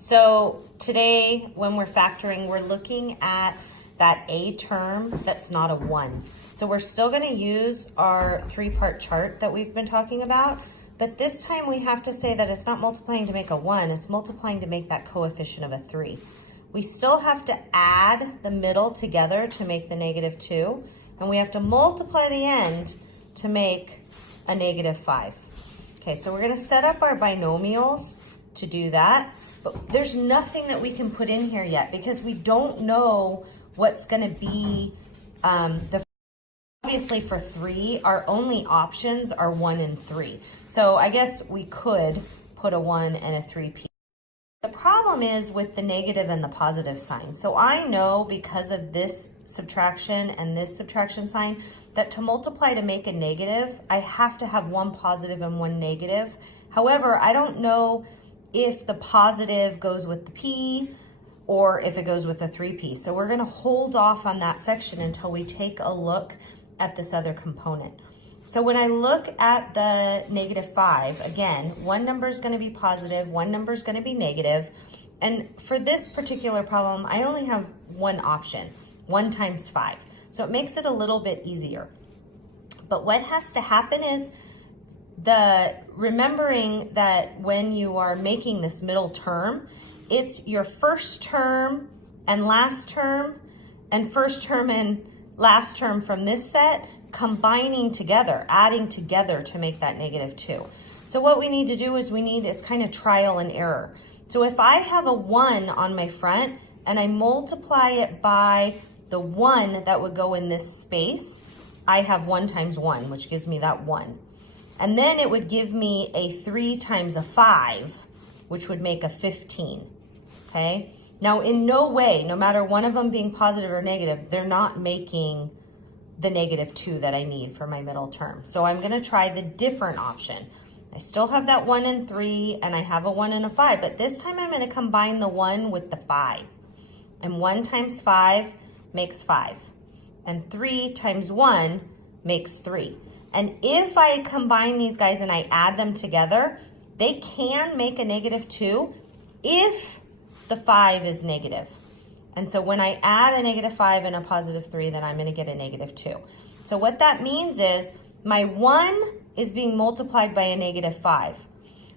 So today when we're factoring, we're looking at that A term that's not a 1. So we're still going to use our 3-part chart that we've been talking about, but this time we have to say that it's not multiplying to make a 1, it's multiplying to make that coefficient of a 3. We still have to add the middle together to make the -2, and we have to multiply the end to make a -5. Okay, so we're going to set up our binomials to do that, but there's nothing that we can put in here yet because we don't know what's going to be obviously for 3, our only options are 1 and 3. So I guess we could put a 1 and a 3p. The problem is with the negative and the positive sign. So I know because of this subtraction and this subtraction sign that to multiply to make a negative, I have to have one positive and one negative. However, I don't know if the positive goes with the p or if it goes with the 3p. So we're going to hold off on that section until we take a look at this other component. So when I look at the -5, again, one number is going to be positive, one number is going to be negative. And for this particular problem, I only have one option, 1 times 5. So it makes it a little bit easier. But what has to happen is remembering that when you are making this middle term, it's your first term and last term and first term and last term from this set combining together, adding together to make that -2. So what we need to do is it's kind of trial and error. So if I have a 1 on my front and I multiply it by the 1 that would go in this space, I have 1 times 1, which gives me that 1. And then it would give me a 3 times a 5, which would make a 15, okay? Now, in no way, no matter one of them being positive or negative, they're not making the -2 that I need for my middle term. So I'm going to try the different option. I still have that 1 and 3, and I have a 1 and a 5, but this time I'm going to combine the 1 with the 5. And 1 times 5 makes 5. And 3 times 1 makes 3. And if I combine these guys and I add them together, they can make a -2 if the 5 is negative. And so when I add a -5 and a +3, then I'm going to get a -2. So what that means is my 1 is being multiplied by a -5.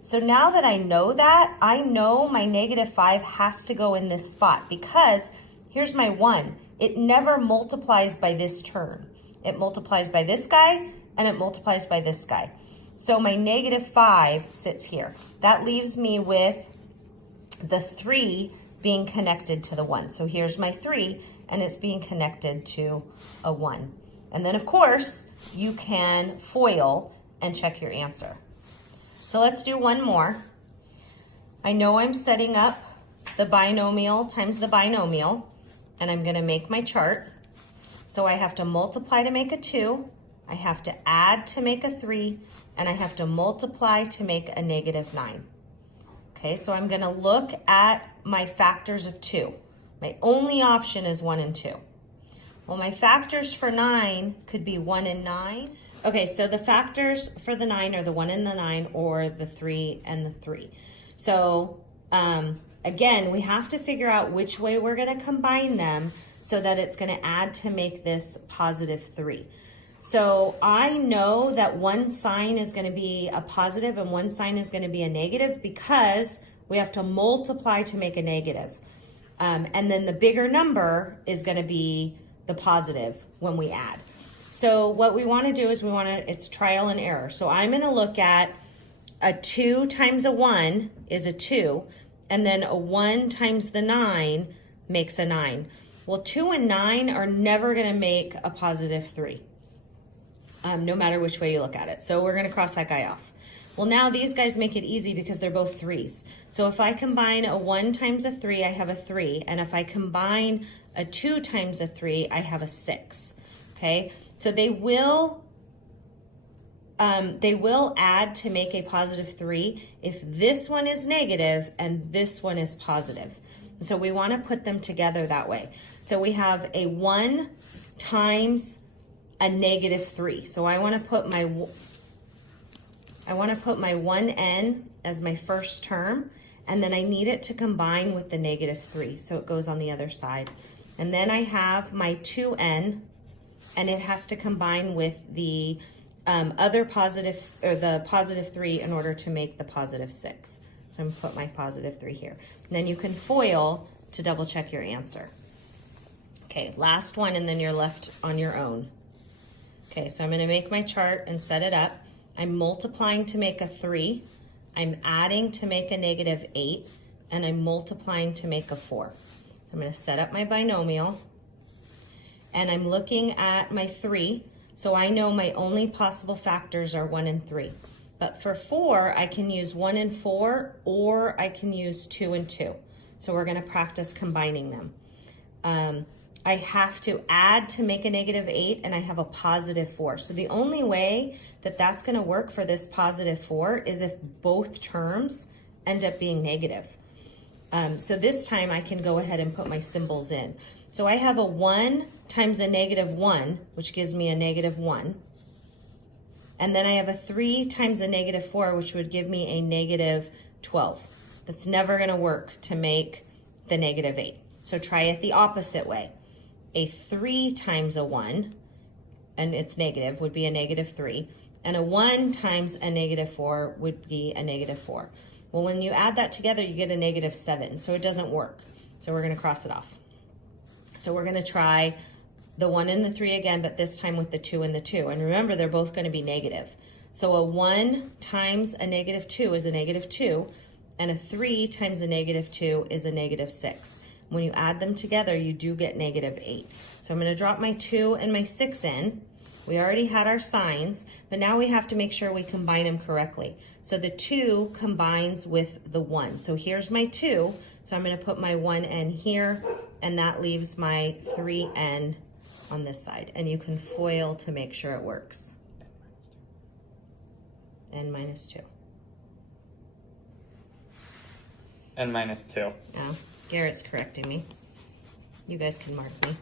So now that I know that, I know my -5 has to go in this spot because here's my 1. It never multiplies by this term. It multiplies by this guy and it multiplies by this guy. So my -5 sits here. That leaves me with the 3 being connected to the 1. So here's my 3 and it's being connected to a 1. And then of course you can FOIL and check your answer. So let's do one more. I know I'm setting up the binomial times the binomial and I'm going to make my chart. So I have to multiply to make a 2, I have to add to make a 3, and I have to multiply to make a -9. Okay, so I'm going to look at my factors of 2. My only option is 1 and 2. Well, my factors for 9 could be 1 and 9. Okay, so the factors for the 9 are the 1 and the 9 or the 3 and the 3. So again, we have to figure out which way we're going to combine them so that it's going to add to make this +3. So I know that one sign is going to be a positive and one sign is going to be a negative because we have to multiply to make a negative. And then the bigger number is going to be the positive when we add. So what we want to do is it's trial and error. So I'm going to look at a 2 times a 1 is a 2, and then a 1 times the 9 makes a 9. Well, 2 and 9 are never going to make a +3. No matter which way you look at it. So we're going to cross that guy off. Well, now these guys make it easy because they're both 3s. So if I combine a 1 times a 3, I have a 3. And if I combine a 2 times a 3, I have a 6. Okay, so they will add to make a +3 if this one is negative and this one is positive. So we want to put them together that way. So we have a 1 times a -3. So I want to put my 1n as my first term, and then I need it to combine with the -3, so it goes on the other side. And then I have my 2n, and it has to combine with the other positive, or the +3 in order to make the +6. So I'm gonna put my +3 here. And then you can FOIL to double check your answer. Okay, last one, and then you're left on your own. Okay, so I'm gonna make my chart and set it up. I'm multiplying to make a 3. I'm adding to make a -8, and I'm multiplying to make a 4. So I'm gonna set up my binomial, and I'm looking at my 3, so I know my only possible factors are 1 and 3. But for 4, I can use 1 and 4, or I can use 2 and 2. So we're gonna practice combining them. I have to add to make a -8, and I have a +4. So the only way that that's gonna work for this +4 is if both terms end up being negative. So this time I can go ahead and put my symbols in. So I have a 1 times a -1, which gives me a -1. And then I have a 3 times a -4, which would give me a -12. That's never gonna work to make the -8. So try it the opposite way. A 3 times a 1, and it's negative, would be a -3. And a 1 times a -4 would be a -4. Well, when you add that together, you get a -7, so it doesn't work. So we're gonna cross it off. So we're gonna try the 1 and the 3 again, but this time with the 2 and the 2. And remember, they're both gonna be negative. So a 1 times a -2 is a -2, and a 3 times a -2 is a -6. When you add them together, you do get -8. So I'm gonna drop my 2 and my 6 in. We already had our signs, but now we have to make sure we combine them correctly. So the 2 combines with the 1. So here's my 2, so I'm gonna put my 1n here, and that leaves my 3n on this side. And you can FOIL to make sure it works. N minus 2. N minus 2. Oh, Garrett's correcting me. You guys can mark me.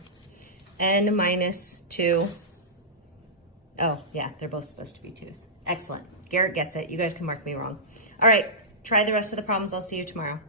N minus 2. Oh, yeah, they're both supposed to be 2s. Excellent. Garrett gets it. You guys can mark me wrong. All right, try the rest of the problems. I'll see you tomorrow.